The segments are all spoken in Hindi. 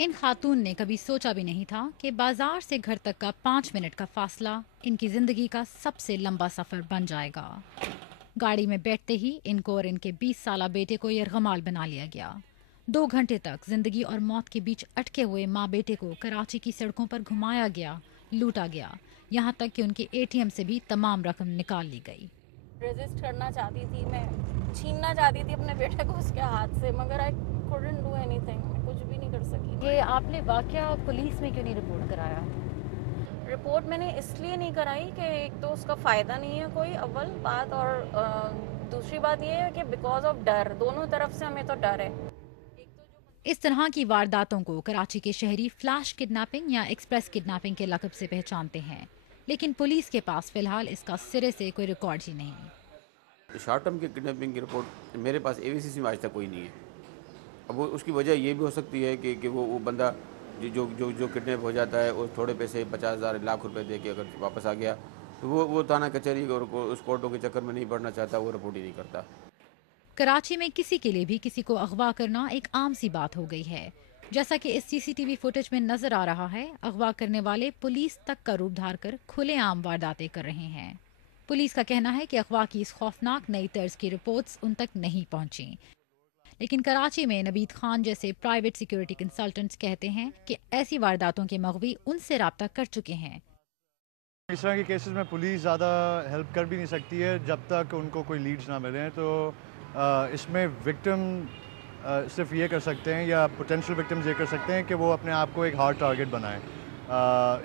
इन खातून ने कभी सोचा भी नहीं था कि बाजार से घर तक का 5 मिनट का फासला इनकी जिंदगी का सबसे लंबा सफर बन जाएगा। गाड़ी में बैठते ही इनको और इनके 20 साला बेटे को यरगमाल बना लिया गया। 2 घंटे तक जिंदगी और मौत के बीच अटके हुए माँ बेटे को कराची की सड़कों पर घुमाया गया, लूटा गया, यहाँ तक कि उनके एटीएम से भी तमाम रकम निकाल ली गई। रेजिस्ट करना चाहती थी, मैं छीनना चाहती थी अपने बेटे को उसके हाथ से, मगर आई कुडंट डू एनीथिंग, मैं कुछ भी नहीं कर सकी। ये आपने वाकया पुलिस में क्यों नहीं रिपोर्ट कराया? रिपोर्ट मैंने इसलिए नहीं कराई कि एक तो उसका फ़ायदा नहीं है कोई अव्वल बात, और दूसरी बात ये है कि बिकॉज ऑफ डर, दोनों तरफ से हमें तो डर है। इस तरह की वारदातों को कराची के शहरी फ्लैश किडनैपिंग या एक्सप्रेस किडनैपिंग के लक़ब से पहचानते हैं, लेकिन पुलिस के पास फिलहाल इसका सिरे से कोई रिकॉर्ड ही नहीं। शॉर्ट टर्म की किडनैपिंग की रिपोर्ट मेरे पास एवीसीसी में आज तक कोई नहीं है। अब वो उसकी वजह ये भी हो सकती है कि वो बंदा जो जो जो किडनैप हो जाता है और थोड़े पैसे 50,000 लाख रुपए दे के अगर वापस आ गया तो वो थाना कचहरी और उस कोर्टों के चक्कर में नहीं पड़ना चाहता, वो रिपोर्ट ही नहीं करता। कराची में किसी के लिए भी किसी को अगवा करना एक आम सी बात हो गई है। जैसा कि इस सीसीटीवी फुटेज में नजर आ रहा है, अगवा करने वाले पुलिस तक का रूप धार कर खुलेआम वारदातें कर रहे हैं। पुलिस का कहना है कि अगवा की इस खौफनाक नई तर्ज की रिपोर्ट्स उन तक नहीं पहुंची, लेकिन कराची में नबीद खान जैसे प्राइवेट सिक्योरिटी कंसल्टेंट्स कहते हैं कि ऐसी वारदातों के मगवी उनसे राब्ता कर चुके हैं। इस तरह के केसेस में पुलिस ज़्यादा हेल्प कर भी नहीं सकती है जब तक उनको कोई लीड्स ना मिले। तो इसमें विक्टिम सिर्फ ये कर सकते हैं या पोटेंशियल विक्टिम्स ये कर सकते हैं कि वो अपने आप को एक हार्ड टारगेट बनाएं,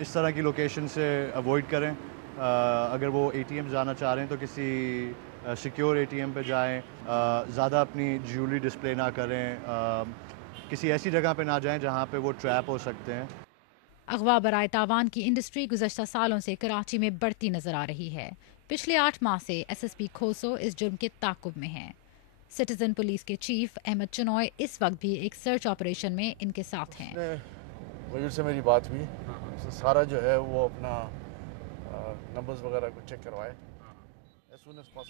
इस तरह की लोकेशन से अवॉइड करें। अगर वो एटीएम जाना चाह रहे हैं तो किसी सिक्योर एटीएम पे जाएं, ज़्यादा अपनी ज्वेलरी डिस्प्ले ना करें, किसी ऐसी जगह पे ना जाएं जहाँ पे वो ट्रैप हो सकते हैं। अगवा बराए तावान की इंडस्ट्री गुज़श्ता सालों से कराची में बढ़ती नजर आ रही है। पिछले 8 माह से एसएसपी खोसो इस जुर्म के ताकुब में हैं। सिटीजन पुलिस के चीफ अहमद चनॉय इस वक्त भी एक सर्च ऑपरेशन में इनके साथ हैं। वजीर से मेरी बात हुई, सारा जो है वो अपना नंबर्स वगैरह को चेक करवाए।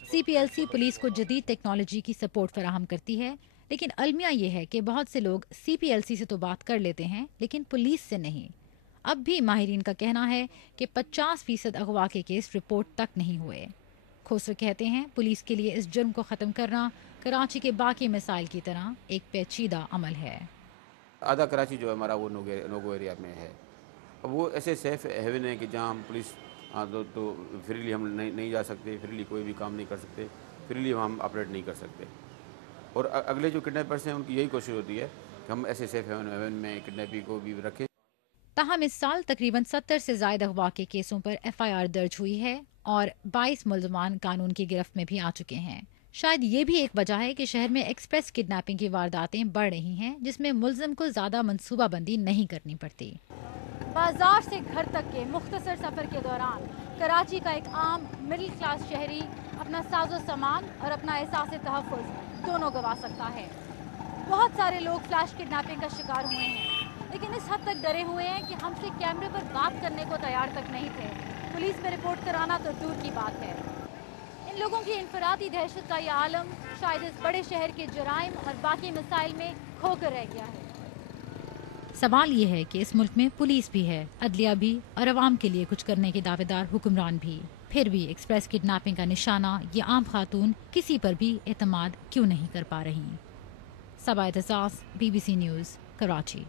सीपीएलसी पुलिस को जदीद टेक्नोलॉजी की सपोर्ट फराहम करती है, लेकिन अलमिया ये है कि बहुत से लोग सीपीएलसी से तो बात कर लेते हैं लेकिन पुलिस से नहीं। अब भी माहिरीन का कहना है कि 50% अगवा के केस रिपोर्ट तक नहीं हुए। खोसर कहते हैं पुलिस के लिए इस जुर्म को ख़त्म करना कराची के बाकी मिसाइल की तरह एक पेचीदा अमल है। आधा कराची जो है हमारा वो नोगो एरिया में है। अब वो ऐसे सेफ हेवन है कि जहाँ हम पुलिस तो फ्रीली हम नहीं जा सकते, फ्रीली कोई भी काम नहीं कर सकते, फ्रीली हम ऑपरेट नहीं कर सकते। और अगले जो किडनैपर्स हैं उनकी यही कोशिश होती है कि हम ऐसे सेफ हेवन में किडनैपिंग को भी रखें। ताहम इस साल तकरीबन 70 से ज़ायद अगवा के केसों पर एफआईआर दर्ज हुई है और 22 मुल्ज़मान कानून की गिरफ्त में भी आ चुके हैं। शायद ये भी एक वजह है कि शहर में एक्सप्रेस किडनैपिंग की वारदातें बढ़ रही हैं, जिसमें मुल्ज़िम को ज़्यादा मनसूबाबंदी नहीं करनी पड़ती। बाजार से घर तक के मुख्तसर सफ़र के दौरान कराची का एक आम मिडिल क्लास शहरी अपना साजो सामान और अपना एहसास तहफ़्फ़ुज़ दोनों गंवा सकता है। बहुत सारे लोग फ्लैश किडनैपिंग का शिकार हुए हैं, लेकिन इस हद तक डरे हुए हैं कि हमसे कैमरे पर बात करने को तैयार तक नहीं थे। पुलिस में रिपोर्ट कराना तो दूर की बात है। इन लोगों की इनफरादी दहशत का यह आलम शायद इस बड़े शहर के जुराइम और बाकी मिसाइल में खोकर रह गया है। सवाल ये है कि इस मुल्क में पुलिस भी है, अदलिया भी और अवाम के लिए कुछ करने के दावेदार हुक्मरान भी। फिर भी एक्सप्रेस किडनैपिंग का निशाना ये आम खातून किसी पर भी एतमाद क्यों नहीं कर पा रही। सबा एहसास, BBC न्यूज़, कराची।